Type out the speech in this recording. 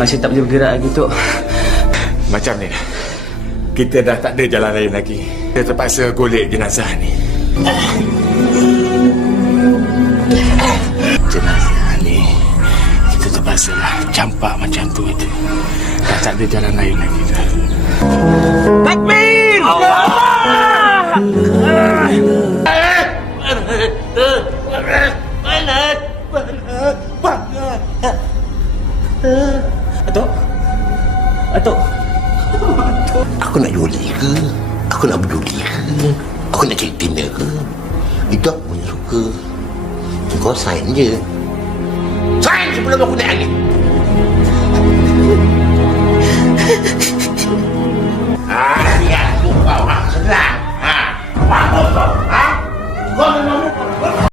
Masih tak boleh bergerak lagi, Tok. Macam ni lah. Kita dah tak ada jalan lain lagi. Kita terpaksa golek jenazah ni. Jenazah ni kita terpaksa lah campak macam tu itu. Dah tak ada jalan lain lagi dah. Takbir! Atuk? Atuk? Aku nak joli ke? Aku nak berduli ke? Aku nak cari dinner ke? Itu aku punya suka. Kau sign je. Sign sebelum aku naik angin. Lihat aku kau. Senang. Apa kau? Kau memang